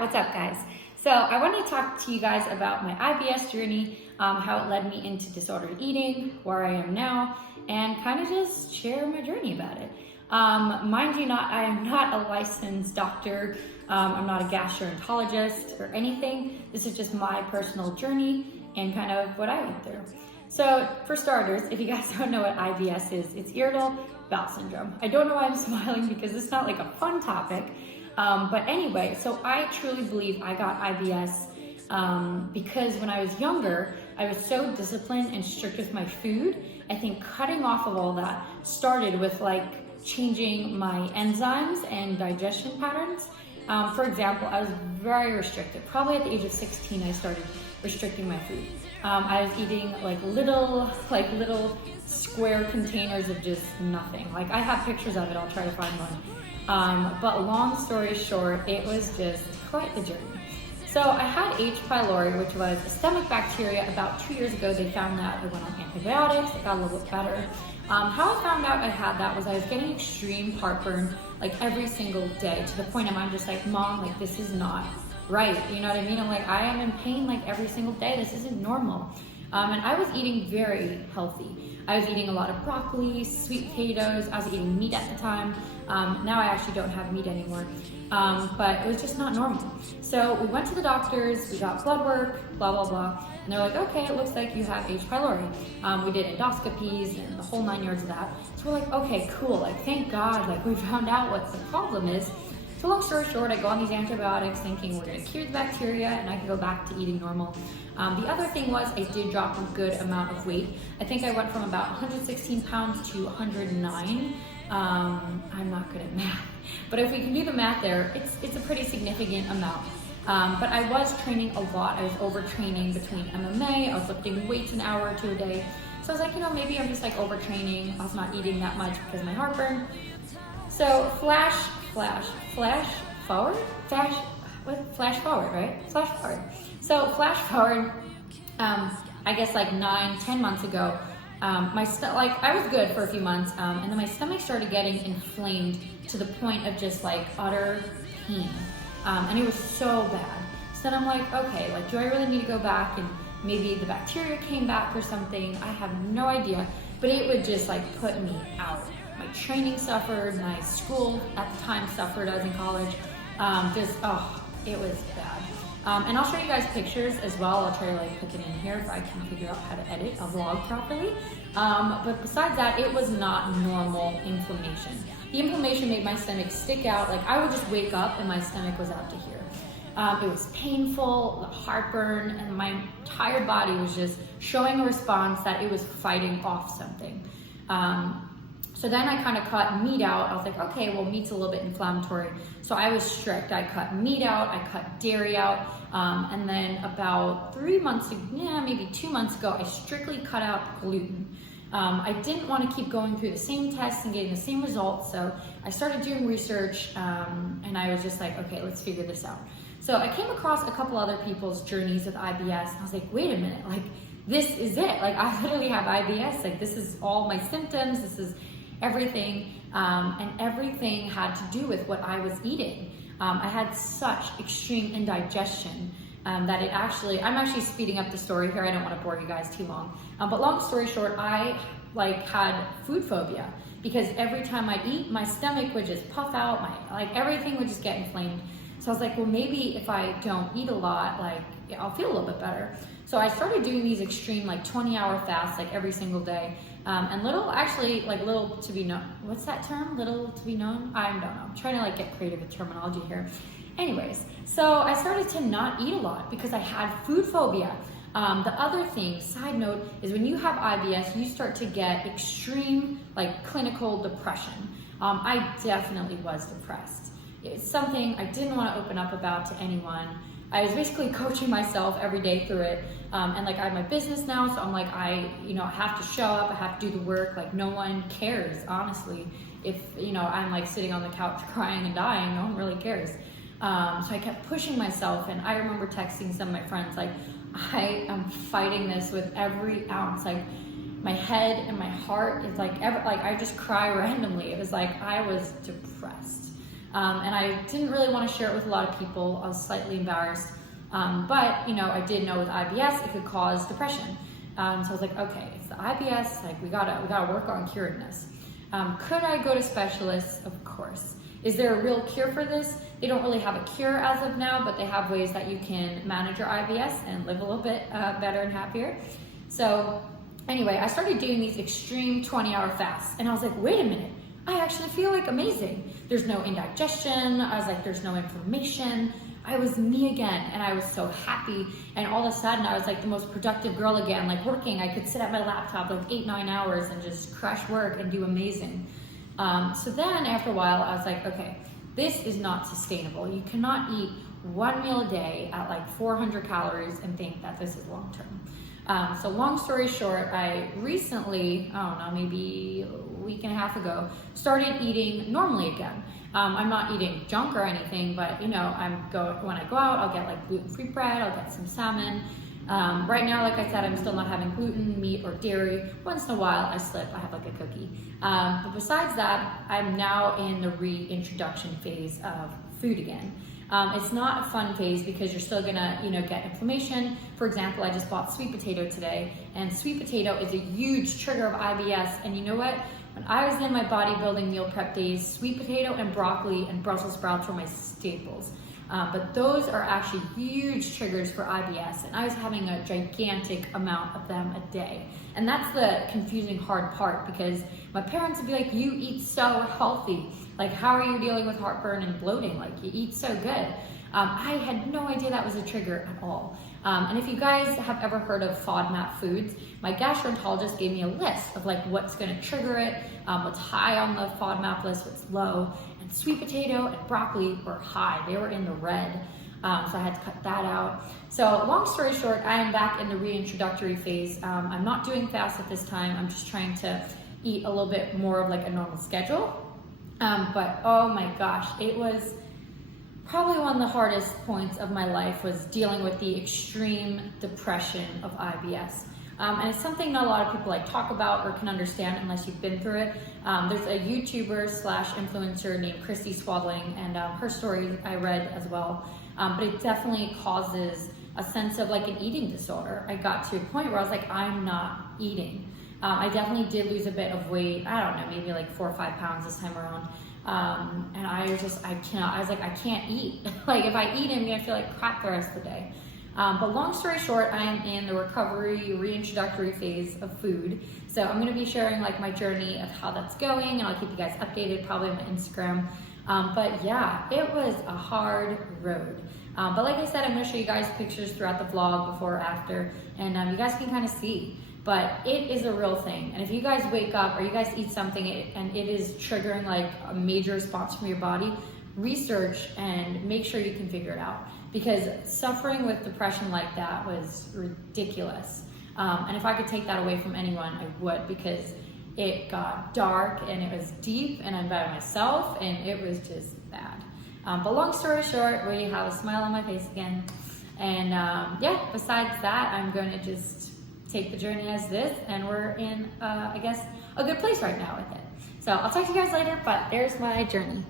what's up guys? So I want to talk to you guys about my IBS journey, how it led me into disordered eating, where I am now, and kind of just share my journey about it. Mind you, I am not a licensed doctor. I'm not a gastroenterologist or anything. This is just my personal journey and kind of what I went through. So for starters, if you guys don't know what IBS is, it's irritable bowel syndrome. I don't know why I'm smiling because it's not like a fun topic. But anyway, so I truly believe I got IBS because when I was younger, I was so disciplined and strict with my food. I think cutting off of all that started with like changing my enzymes and digestion patterns. For example, I was very restricted. Probably at the age of 16, I started restricting my food. I was eating like little square containers of just nothing. Like I have pictures of it, I'll try to find one. But long story short, it was just quite the journey. So I had H. pylori, which was a stomach bacteria. About 2 years ago, they found that I went on antibiotics. It got a little bit better. How I found out I had that was I was getting extreme heartburn like every single day, to the point I'm just like, Mom, like this is not right. You know what I mean? I'm like, I am in pain like every single day. This isn't normal. And I was eating very healthy. I was eating a lot of broccoli, sweet potatoes. I was eating meat at the time. Now I actually don't have meat anymore, but it was just not normal. So we went to the doctors, we got blood work, blah, blah, blah. And they're like, okay, it looks like you have H. pylori. We did endoscopies and the whole 9 yards of that. So we're like, okay, cool. Like, thank God, like we found out what the problem is. So long story short, I go on these antibiotics thinking we're gonna cure the bacteria and I can go back to eating normal. The other thing was I did drop a good amount of weight. I think I went from about 116 pounds to 109. I'm not good at math, but if we can do the math there, it's a pretty significant amount. But I was training a lot. I was overtraining between MMA. I was lifting weights an hour or two a day. So I was like, you know, maybe I'm just like overtraining. I was not eating that much because of my heartburn. So flash forward, right? Flash forward. So flash forward, I guess like 9-10 months ago, I was good for a few months, and then my stomach started getting inflamed to the point of just like utter pain, and it was so bad. So then I'm like, okay, like do I really need to go back and maybe the bacteria came back or something? I have no idea, but it would just like put me out. My training suffered, my school at the time suffered, I was in college. It was bad. And I'll show you guys pictures as well. I'll try to like put them in here if I can figure out how to edit a vlog properly. But besides that, it was not normal inflammation. The inflammation made my stomach stick out. Like I would just wake up and my stomach was out to here. It was painful, the heartburn, and my entire body was just showing a response that it was fighting off something. So then I kind of cut meat out. I was like, okay, well, meat's a little bit inflammatory. So I was strict. I cut meat out, I cut dairy out. And then about 3 months, maybe 2 months ago, I strictly cut out gluten. I didn't want to keep going through the same tests and getting the same results. So I started doing research, and I was just like, okay, let's figure this out. So I came across a couple other people's journeys with IBS. And I was like, wait a minute, like this is it. Like I literally have IBS. Like this is all my symptoms. This is everything, and everything had to do with what I was eating. I had such extreme indigestion that I'm actually speeding up the story here. I don't want to bore you guys too long. But long story short, I had food phobia because every time I eat, my stomach would just puff out, everything would just get inflamed. So I was like, well, maybe if I don't eat a lot, I'll feel a little bit better. So I started doing these extreme 20-hour fasts every single day. And little to be known. What's that term? Little to be known? I don't know. I'm trying to get creative with terminology here. Anyways, so I started to not eat a lot because I had food phobia. The other thing, side note, is when you have IBS, you start to get extreme clinical depression. I definitely was depressed. It's something I didn't want to open up about to anyone. I was basically coaching myself every day through it. And I have my business now, so I'm I have to show up, I have to do the work. No one cares, honestly. If, I'm sitting on the couch crying and dying, no one really cares. So I kept pushing myself, and I remember texting some of my friends, I am fighting this with every ounce. My head and my heart is I just cry randomly. It was I was depressed. And I didn't really want to share it with a lot of people. I was slightly embarrassed. But, you know, I did know with IBS, it could cause depression. So I was like, okay, it's the IBS, like we gotta work on curing this. Could I go to specialists? Of course. Is there a real cure for this? They don't really have a cure as of now, but they have ways that you can manage your IBS and live a little bit better and happier. So anyway, I started doing these extreme 20-hour fasts, and I was like, wait a minute, I actually feel like amazing. There's no indigestion. I was like, there's no inflammation. I was me again, and I was so happy. And all of a sudden, I was like the most productive girl again, like working. I could sit at my laptop like 8-9 hours and just crush work and do amazing. So then after a while, I was like, okay, this is not sustainable. You cannot eat one meal a day at like 400 calories and think that this is long term. So long story short, I recently, I don't know, maybe a week and a half ago, started eating normally again. I'm not eating junk or anything, but you know, when I go out, I'll get like gluten-free bread, I'll get some salmon. Right now, like I said, I'm still not having gluten, meat, or dairy. Once in a while, I slip, I have like a cookie. But besides that, I'm now in the reintroduction phase of food again. It's not a fun phase because you're still gonna, you know, get inflammation. For example, I just bought sweet potato today, and sweet potato is a huge trigger of IBS. And you know what? When I was in my bodybuilding meal prep days, sweet potato and broccoli and Brussels sprouts were my staples. But those are actually huge triggers for IBS, and I was having a gigantic amount of them a day. And that's the confusing hard part, because my parents would be like, you eat so healthy. Like, how are you dealing with heartburn and bloating? Like, you eat so good. I had no idea that was a trigger at all. And if you guys have ever heard of FODMAP foods, my gastroenterologist gave me a list of like what's gonna trigger it, what's high on the FODMAP list, what's low. And sweet potato and broccoli were high, they were in the red. So I had to cut that out. So long story short, I am back in the reintroductory phase. I'm not doing fast at this time. I'm just trying to eat a little bit more of like a normal schedule. But oh my gosh, it was probably one of the hardest points of my life, was dealing with the extreme depression of IBS. And it's something not a lot of people like talk about or can understand unless you've been through it. There's a YouTuber/influencer named Christy Swadling, and her story I read as well. But it definitely causes a sense of like an eating disorder. I got to a point where I was like, I'm not eating. I definitely did lose a bit of weight. I don't know, maybe like 4 or 5 pounds this time around. And I was like, I can't eat. Like if I eat, I'm gonna feel like crap the rest of the day. But long story short, I am in the recovery, reintroductory phase of food. So I'm gonna be sharing like my journey of how that's going, and I'll keep you guys updated probably on my Instagram. But yeah, it was a hard road. But like I said, I'm gonna show you guys pictures throughout the vlog, before or after, and you guys can kind of see. But it is a real thing. And if you guys wake up or you guys eat something and it is triggering like a major response from your body, research and make sure you can figure it out. Because suffering with depression like that was ridiculous. And if I could take that away from anyone, I would, because it got dark and it was deep and I'm by myself and it was just bad. But long story short, we have a smile on my face again. And yeah, besides that, I'm going to just take the journey as this, and we're in, I guess, a good place right now with it. So I'll talk to you guys later, but there's my journey.